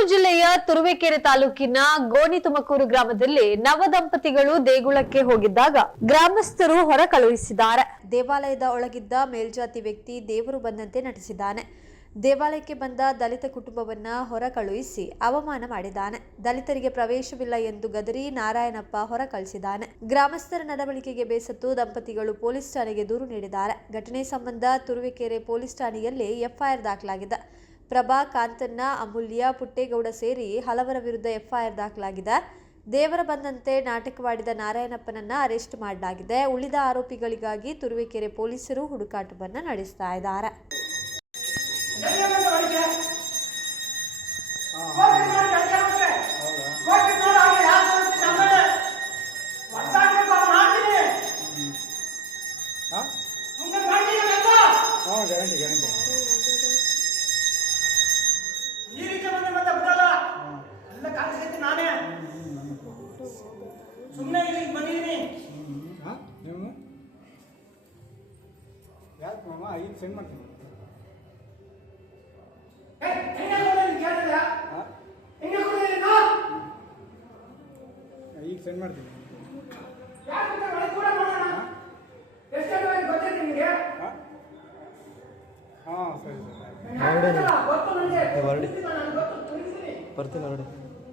ತುಮಕೂರು ಜಿಲ್ಲೆಯ ತುರುವೇಕೆರೆ ತಾಲೂಕಿನ ಗೋಣಿತುಮಕೂರು ಗ್ರಾಮದಲ್ಲಿ ನವ ದಂಪತಿಗಳು ದೇಗುಲಕ್ಕೆ ಹೋಗಿದ್ದಾಗ ಗ್ರಾಮಸ್ಥರು ಹೊರ ಕಳುಹಿಸಿದ್ದಾರೆ. ದೇವಾಲಯದ ಒಳಗಿದ್ದ ಮೇಲ್ಜಾತಿ ವ್ಯಕ್ತಿ ದೇವರು ಬಂದಂತೆ ನಟಿಸಿದ್ದಾನೆ. ದೇವಾಲಯಕ್ಕೆ ಬಂದ ದಲಿತ ಕುಟುಂಬವನ್ನ ಹೊರ ಕಳುಹಿಸಿ ಅವಮಾನ ಮಾಡಿದ್ದಾನೆ. ದಲಿತರಿಗೆ ಪ್ರವೇಶವಿಲ್ಲ ಎಂದು ಗದರಿ ನಾರಾಯಣಪ್ಪ ಹೊರ ಕಳಿಸಿದ್ದಾನೆ. ಗ್ರಾಮಸ್ಥರ ನಡವಳಿಕೆಗೆ ಬೇಸತ್ತು ದಂಪತಿಗಳು ಪೊಲೀಸ್ ಠಾಣೆಗೆ ದೂರು ನೀಡಿದ್ದಾರೆ. ಘಟನೆ ಸಂಬಂಧ ತುರುವೇಕೆರೆ ಪೊಲೀಸ್ ಠಾಣೆಯಲ್ಲಿ ಎಫ್ಐಆರ್ ದಾಖಲಾಗಿದೆ. ಪ್ರಭಾ, ಕಾಂತಣ್ಣ, ಅಮೂಲ್ಯ, ಪುಟ್ಟೇಗೌಡ ಸೇರಿ ಹಲವರ ವಿರುದ್ಧ ಎಫ್ಐಆರ್ ದಾಖಲಾಗಿದೆ. ದೇವರ ಬಂದಂತೆ ನಾಟಕವಾಡಿದ ನಾರಾಯಣಪ್ಪನನ್ನ ಅರೆಸ್ಟ್ ಮಾಡಲಾಗಿದೆ. ಉಳಿದ ಆರೋಪಿಗಳಿಗಾಗಿ ತುರುವೇಕೆರೆ ಪೊಲೀಸರು ಹುಡುಕಾಟವನ್ನ ನಡೆಸ್ತಾ ಇದ್ದಾರೆ. ಸುಮ್ಮನೆ ಇಲ್ಲಿ ಬಂದಿದ್ದೀನಿ. ಯಾಕೆ ಮಾಮ ಈಗ ಸೆಂಡ್ ಮಾಡ್ತೀನಿ. ಈಗ ಸೆಂಡ್ ಮಾಡ್ತೀನಿ. ಹಾಂ ಸರಿ ಸರಿ ಬರ್ತೀನಿ ನೋಡಿ.